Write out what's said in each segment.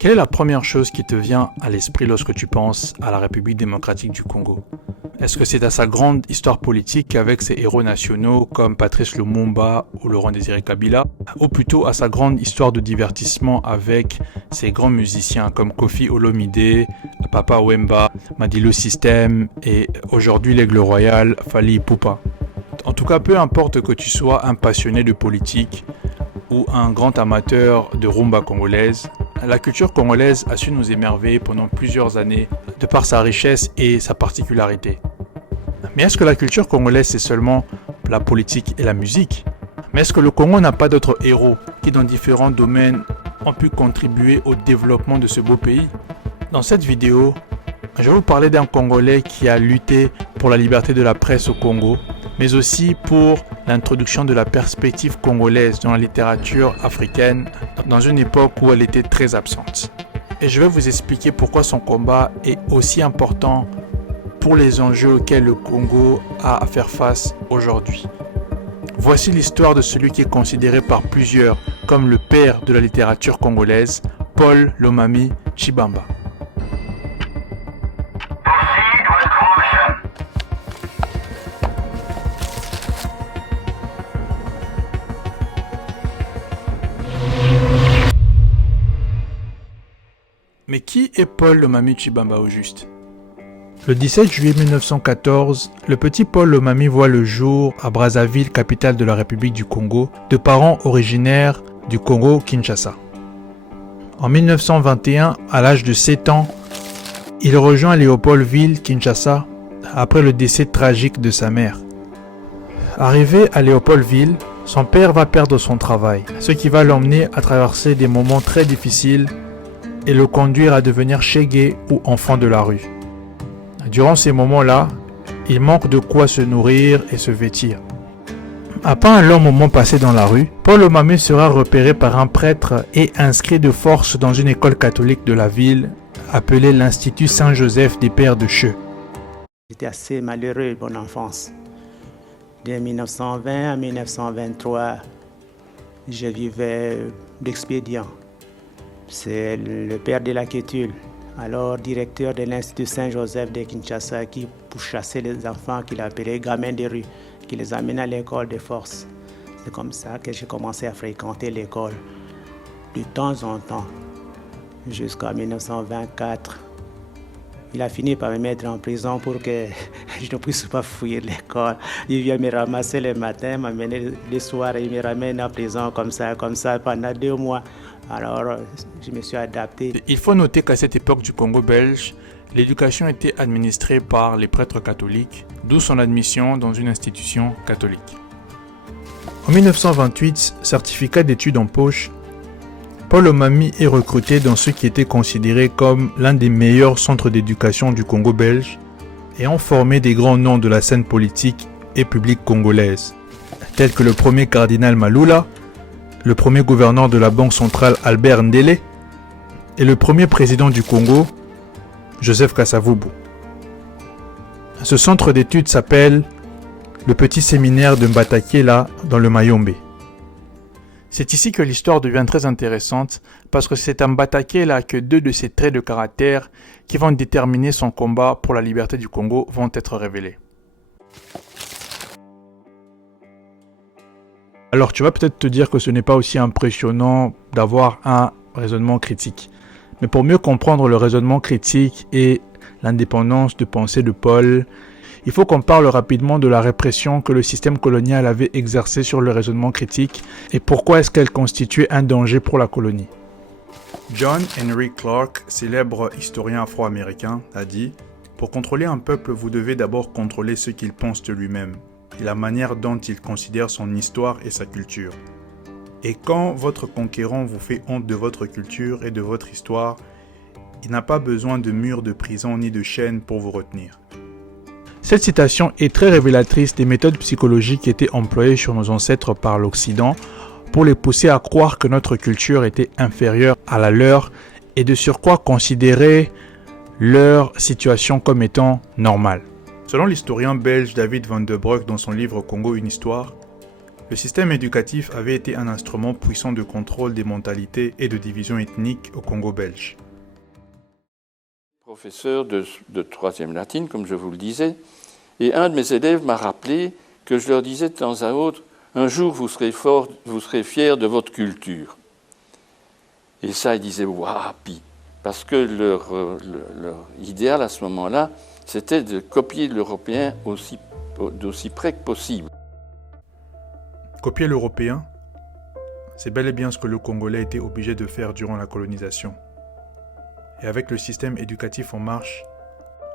Quelle est la première chose qui te vient à l'esprit lorsque tu penses à la République démocratique du Congo? Est-ce que c'est à sa grande histoire politique avec ses héros nationaux comme Patrice Lumumba ou Laurent Désiré Kabila, ou plutôt à sa grande histoire de divertissement avec ses grands musiciens comme Koffi Olomide, Papa Wemba, Madilu System et aujourd'hui l'Aigle Royal, Fally Ipupa? En tout cas, peu importe que tu sois un passionné de politique ou un grand amateur de rumba congolaise, la culture congolaise a su nous émerveiller pendant plusieurs années de par sa richesse et sa particularité. Mais est-ce que la culture congolaise c'est seulement la politique et la musique? Mais est-ce que le Congo n'a pas d'autres héros qui dans différents domaines ont pu contribuer au développement de ce beau pays? Dans cette vidéo, je vais vous parler d'un Congolais qui a lutté pour la liberté de la presse au Congo, mais aussi pour l'introduction de la perspective congolaise dans la littérature africaine dans une époque où elle était très absente. Et je vais vous expliquer pourquoi son combat est aussi important pour les enjeux auxquels le Congo a à faire face aujourd'hui. Voici l'histoire de celui qui est considéré par plusieurs comme le père de la littérature congolaise, Paul Lomami Tshibamba. Mais qui est Paul Lomami Tshibamba au juste? Le 17 juillet 1914, le petit Paul Lomami voit le jour à Brazzaville, capitale de la République du Congo, de parents originaires du Congo-Kinshasa. En 1921, à l'âge de 7 ans, il rejoint Léopoldville, Kinshasa, après le décès tragique de sa mère. Arrivé à Léopoldville, son père va perdre son travail, ce qui va l'emmener à traverser des moments très difficiles et le conduire à devenir chégué ou enfant de la rue. Durant ces moments-là, il manque de quoi se nourrir et se vêtir. Après un long moment passé dans la rue, Paul Lomami sera repéré par un prêtre et inscrit de force dans une école catholique de la ville, appelée l'Institut Saint-Joseph des Pères de Cheux. J'étais assez malheureux de mon enfance. De 1920 à 1923, je vivais d'expédients. C'est le père de la Kétule, alors directeur de l'Institut Saint-Joseph de Kinshasa, qui pourchassait les enfants qu'il appelait gamins de rue, qui les amenait à l'école de force. C'est comme ça que j'ai commencé à fréquenter l'école de temps en temps, jusqu'en 1924. Il a fini par me mettre en prison pour que je ne puisse pas fuir l'école. Il vient me ramasser le matin, m'amener le soir et il me ramène en prison comme ça pendant 2 mois. Alors, je me suis adapté. Il faut noter qu'à cette époque du Congo belge, l'éducation était administrée par les prêtres catholiques, d'où son admission dans une institution catholique. En 1928, certificat d'études en poche, Paul Lomami est recruté dans ce qui était considéré comme l'un des meilleurs centres d'éducation du Congo belge, ayant formé des grands noms de la scène politique et publique congolaise, tels que le premier cardinal Malula, le premier gouverneur de la Banque centrale Albert Ndele et le premier président du Congo, Joseph Kasavubu. Ce centre d'études s'appelle le Petit Séminaire de Mbatakela dans le Mayombe. C'est ici que l'histoire devient très intéressante parce que c'est à Mbatakela que 2 de ses traits de caractère qui vont déterminer son combat pour la liberté du Congo vont être révélés. Alors tu vas peut-être te dire que ce n'est pas aussi impressionnant d'avoir un raisonnement critique. Mais pour mieux comprendre le raisonnement critique et l'indépendance de pensée de Paul, il faut qu'on parle rapidement de la répression que le système colonial avait exercée sur le raisonnement critique et pourquoi est-ce qu'elle constituait un danger pour la colonie. John Henry Clark, célèbre historien afro-américain, a dit « Pour contrôler un peuple, vous devez d'abord contrôler ce qu'il pense de lui-même et la manière dont il considère son histoire et sa culture. Et quand votre conquérant vous fait honte de votre culture et de votre histoire, il n'a pas besoin de murs de prison ni de chaînes pour vous retenir. » Cette citation est très révélatrice des méthodes psychologiques qui étaient employées sur nos ancêtres par l'Occident pour les pousser à croire que notre culture était inférieure à la leur et de surcroît considérer leur situation comme étant normale. Selon l'historien belge David Van de Broek dans son livre Congo, une histoire, Le système éducatif avait été un instrument puissant de contrôle des mentalités et de division ethnique au Congo belge. Professeur de troisième latine, comme je vous le disais, et un de mes élèves m'a rappelé que je leur disais de temps à autre, un jour vous serez fiers de votre culture. Et ça, ils disaient waouh, parce que leur idéal à ce moment-là, c'était de copier l'européen d'aussi près que possible. Copier l'européen, c'est bel et bien ce que le Congolais était obligé de faire durant la colonisation. Et avec le système éducatif en marche,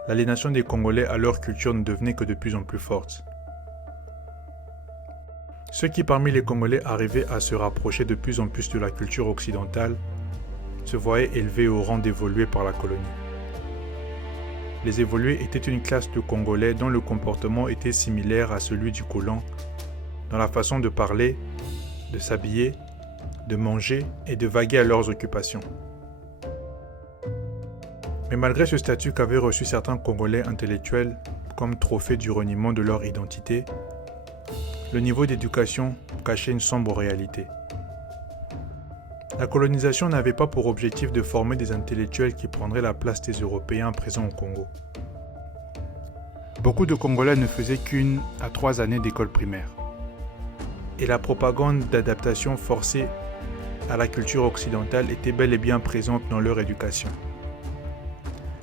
l'aliénation des Congolais à leur culture ne devenait que de plus en plus forte. Ceux qui parmi les Congolais arrivaient à se rapprocher de plus en plus de la culture occidentale se voyaient élevés au rang d'évolués par la colonie. Les évolués étaient une classe de Congolais dont le comportement était similaire à celui du colon, dans la façon de parler, de s'habiller, de manger et de vaguer à leurs occupations. Mais malgré ce statut qu'avaient reçu certains Congolais intellectuels comme trophée du reniement de leur identité, le niveau d'éducation cachait une sombre réalité. La colonisation n'avait pas pour objectif de former des intellectuels qui prendraient la place des Européens présents au Congo. Beaucoup de Congolais ne faisaient qu'1 à 3 années d'école primaire. Et la propagande d'adaptation forcée à la culture occidentale était bel et bien présente dans leur éducation.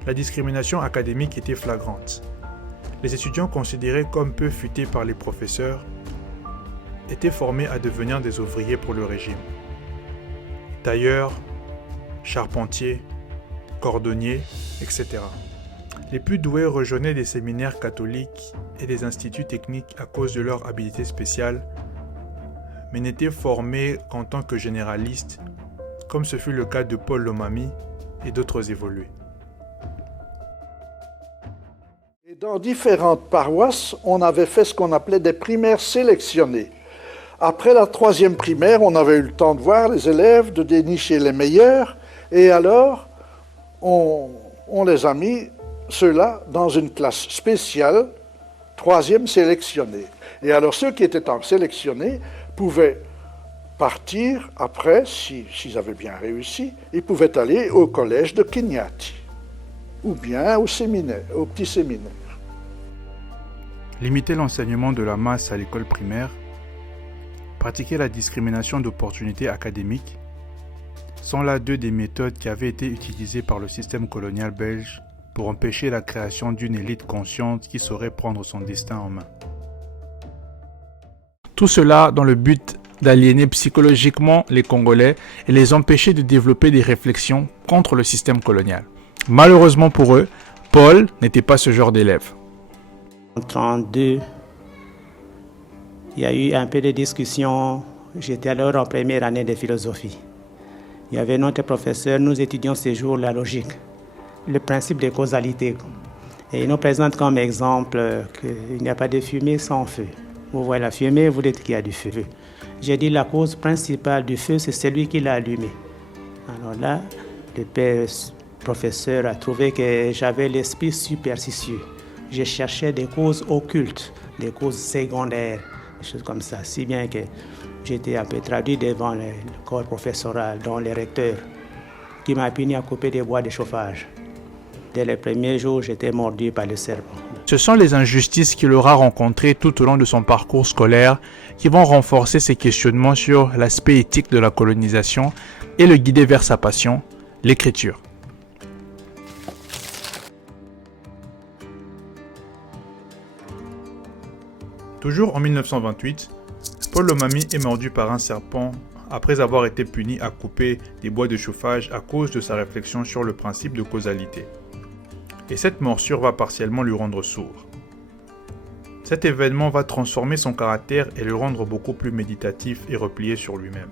La discrimination académique était flagrante. Les étudiants considérés comme peu futés par les professeurs étaient formés à devenir des ouvriers pour le régime. Tailleurs, charpentiers, cordonniers, etc. Les plus doués rejoignaient des séminaires catholiques et des instituts techniques à cause de leur habilité spéciale, mais n'étaient formés qu'en tant que généralistes, comme ce fut le cas de Paul Lomami et d'autres évolués. Et dans différentes paroisses, on avait fait ce qu'on appelait des primaires sélectionnées. Après la 3e primaire, on avait eu le temps de voir les élèves, de dénicher les meilleurs, et alors on les a mis, ceux-là, dans une classe spéciale, 3e sélectionnée. Et alors ceux qui étaient sélectionnés pouvaient partir après, s'ils avaient bien réussi, ils pouvaient aller au collège de Kenyati, ou bien au séminaire, au petit séminaire. Limiter l'enseignement de la masse à l'école primaire, pratiquer la discrimination d'opportunités académiques, sont là deux des méthodes qui avaient été utilisées par le système colonial belge pour empêcher la création d'une élite consciente qui saurait prendre son destin en main. Tout cela dans le but d'aliéner psychologiquement les Congolais et les empêcher de développer des réflexions contre le système colonial. Malheureusement pour eux, Paul n'était pas ce genre d'élève. En 1932, il y a eu un peu de discussion. J'étais alors en première année de philosophie. Il y avait notre professeur, nous étudions ce jour la logique, le principe de causalité. Et il nous présente comme exemple qu'il n'y a pas de fumée sans feu. Vous voyez la fumée, vous dites qu'il y a du feu. J'ai dit la cause principale du feu, c'est celui qui l'a allumé. Alors là, le père professeur a trouvé que j'avais l'esprit superstitieux. Je cherchais des causes occultes, des causes secondaires, des choses comme ça. Si bien que j'étais un peu traduit devant le corps professoral, dont le recteur, qui m'a puni à couper des bois de chauffage. Dès les premiers jours, j'étais mordu par le serpent. Ce sont les injustices qu'il aura rencontrées tout au long de son parcours scolaire qui vont renforcer ses questionnements sur l'aspect éthique de la colonisation et le guider vers sa passion, l'écriture. Toujours en 1928, Paul Lomami est mordu par un serpent après avoir été puni à couper des bois de chauffage à cause de sa réflexion sur le principe de causalité. Et cette morsure va partiellement lui rendre sourd. Cet événement va transformer son caractère et le rendre beaucoup plus méditatif et replié sur lui-même.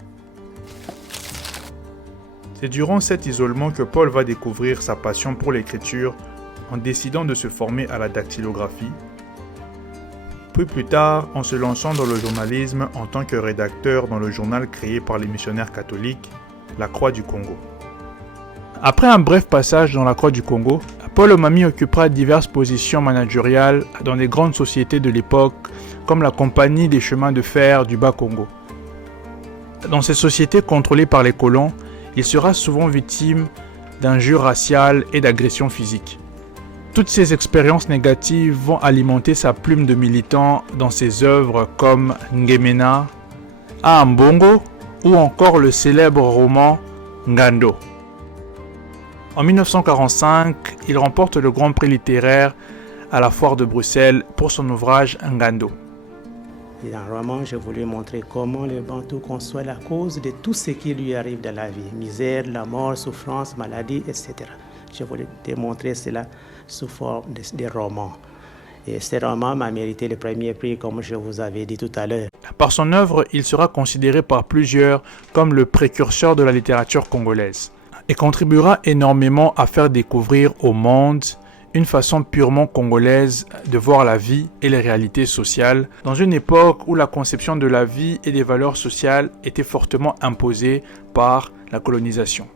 C'est durant cet isolement que Paul va découvrir sa passion pour l'écriture en décidant de se former à la dactylographie, puis plus tard en se lançant dans le journalisme en tant que rédacteur dans le journal créé par les missionnaires catholiques, La Croix du Congo. Après un bref passage dans La Croix du Congo, Paul Omami occupera diverses positions managériales dans des grandes sociétés de l'époque, comme la Compagnie des chemins de fer du Bas-Congo. Dans ces sociétés contrôlées par les colons, il sera souvent victime d'injures raciales et d'agressions physiques. Toutes ces expériences négatives vont alimenter sa plume de militant dans ses œuvres comme Ngemena, Ambongo ou encore le célèbre roman Ngando. En 1945, il remporte le Grand Prix littéraire à la Foire de Bruxelles pour son ouvrage Ngando. Et dans le roman, je voulais montrer comment le Bantou conçoit la cause de tout ce qui lui arrive dans la vie. Misère, la mort, souffrance, maladie, etc. Je voulais démontrer cela sous forme de romans. Et ce roman m'a mérité le premier prix, comme je vous avais dit tout à l'heure. Par son œuvre, il sera considéré par plusieurs comme le précurseur de la littérature congolaise et contribuera énormément à faire découvrir au monde une façon purement congolaise de voir la vie et les réalités sociales dans une époque où la conception de la vie et des valeurs sociales était fortement imposée par la colonisation.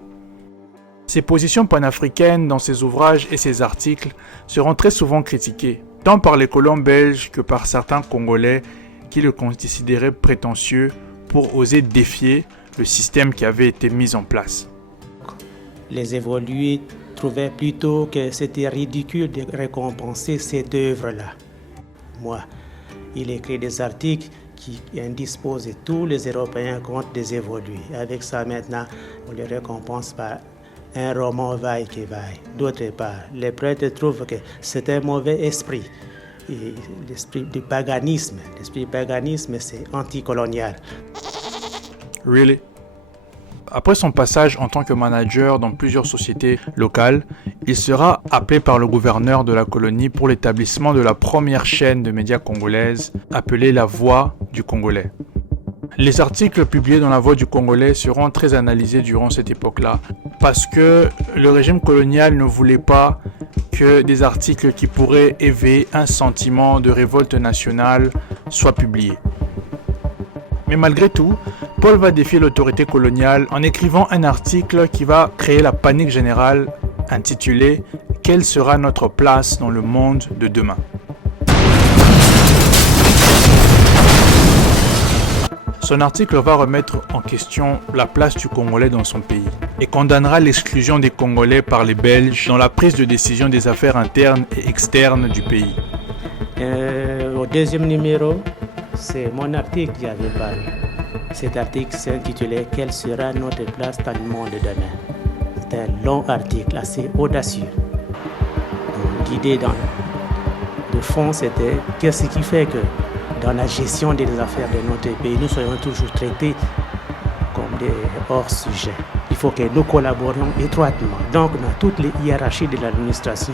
Ses positions panafricaines dans ses ouvrages et ses articles seront très souvent critiquées, tant par les colons belges que par certains Congolais qui le considéraient prétentieux pour oser défier le système qui avait été mis en place. Les évolués trouvaient plutôt que c'était ridicule de récompenser cette œuvre-là. Moi, il écrit des articles qui indisposent tous les Européens contre des évolués. Avec ça, maintenant, on les récompense par un roman vaille qui vaille. D'autre part, les prêtres trouvent que c'est un mauvais esprit. Et l'esprit du paganisme. L'esprit du paganisme, c'est anticolonial. Really? Après son passage en tant que manager dans plusieurs sociétés locales, il sera appelé par le gouverneur de la colonie pour l'établissement de la première chaîne de médias congolaise appelée La Voix du Congolais. Les articles publiés dans La Voix du Congolais seront très analysés durant cette époque-là parce que le régime colonial ne voulait pas que des articles qui pourraient éveiller un sentiment de révolte nationale soient publiés. Mais malgré tout, Paul va défier l'autorité coloniale en écrivant un article qui va créer la panique générale intitulé « Quelle sera notre place dans le monde de demain ?» Son article va remettre en question la place du Congolais dans son pays et condamnera l'exclusion des Congolais par les Belges dans la prise de décision des affaires internes et externes du pays. Au deuxième numéro, c'est mon article qui avait paru. Cet article s'intitulait « Quelle sera notre place dans le monde de demain ?» C'est un long article assez audacieux. L'idée de fond, c'était qu'est-ce qui fait que dans la gestion des affaires de notre pays, nous soyons toujours traités comme des hors-sujets. Il faut que nous collaborions étroitement. Donc, dans toutes les hiérarchies de l'administration,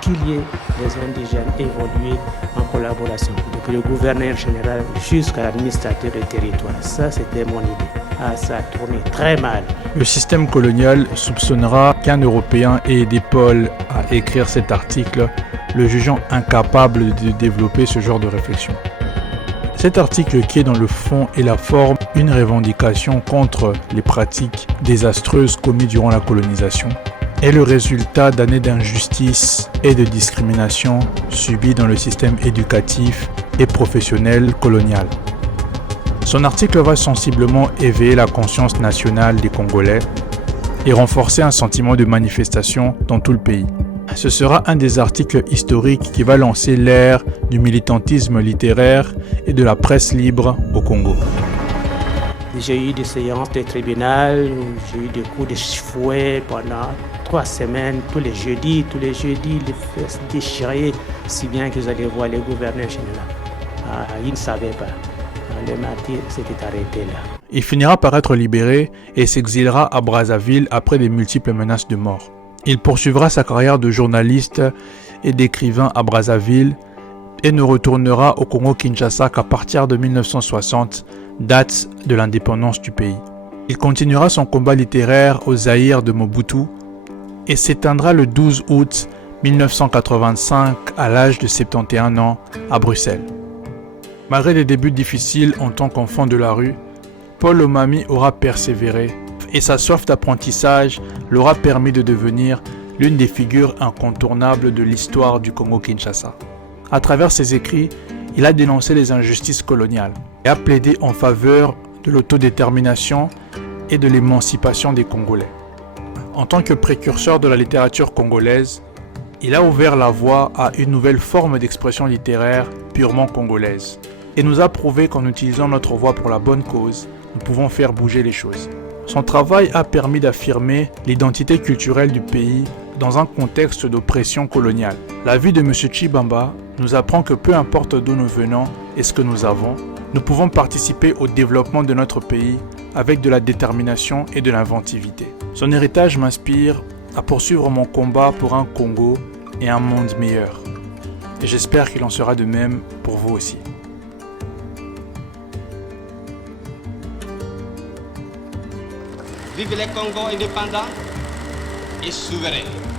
qu'il y ait des indigènes évolués en collaboration, depuis le gouverneur général jusqu'à l'administrateur du territoire. Ça, c'était mon idée. Ah, ça a tourné très mal. Le système colonial soupçonnera qu'un Européen ait aidé Paul à écrire cet article, le jugeant incapable de développer ce genre de réflexion. Cet article qui est dans le fond et la forme une revendication contre les pratiques désastreuses commises durant la colonisation est le résultat d'années d'injustice et de discrimination subies dans le système éducatif et professionnel colonial. Son article va sensiblement éveiller la conscience nationale des Congolais et renforcer un sentiment de manifestation dans tout le pays. Ce sera un des articles historiques qui va lancer l'ère du militantisme littéraire et de la presse libre au Congo. J'ai eu des séances de tribunal, j'ai eu des coups de fouet pendant 3 semaines, tous les jeudis, les fesses déchirées, si bien que vous allez voir le gouverneur général. Il ne savait pas. Le martyr s'était arrêté là. Il finira par être libéré et s'exilera à Brazzaville après de multiples menaces de mort. Il poursuivra sa carrière de journaliste et d'écrivain à Brazzaville et ne retournera au Congo-Kinshasa qu'à partir de 1960, date de l'indépendance du pays. Il continuera son combat littéraire au Zaïre de Mobutu et s'éteindra le 12 août 1985 à l'âge de 71 ans à Bruxelles. Malgré des débuts difficiles en tant qu'enfant de la rue, Paul Omami aura persévéré et sa soif d'apprentissage l'aura permis de devenir l'une des figures incontournables de l'histoire du Congo-Kinshasa. À travers ses écrits, il a dénoncé les injustices coloniales et a plaidé en faveur de l'autodétermination et de l'émancipation des Congolais. En tant que précurseur de la littérature congolaise, il a ouvert la voie à une nouvelle forme d'expression littéraire purement congolaise et nous a prouvé qu'en utilisant notre voix pour la bonne cause, nous pouvons faire bouger les choses. Son travail a permis d'affirmer l'identité culturelle du pays dans un contexte d'oppression coloniale. La vie de M. Tshibamba nous apprend que peu importe d'où nous venons et ce que nous avons, nous pouvons participer au développement de notre pays avec de la détermination et de l'inventivité. Son héritage m'inspire à poursuivre mon combat pour un Congo et un monde meilleur. Et j'espère qu'il en sera de même pour vous aussi. Vive les Congo indépendants et souverains.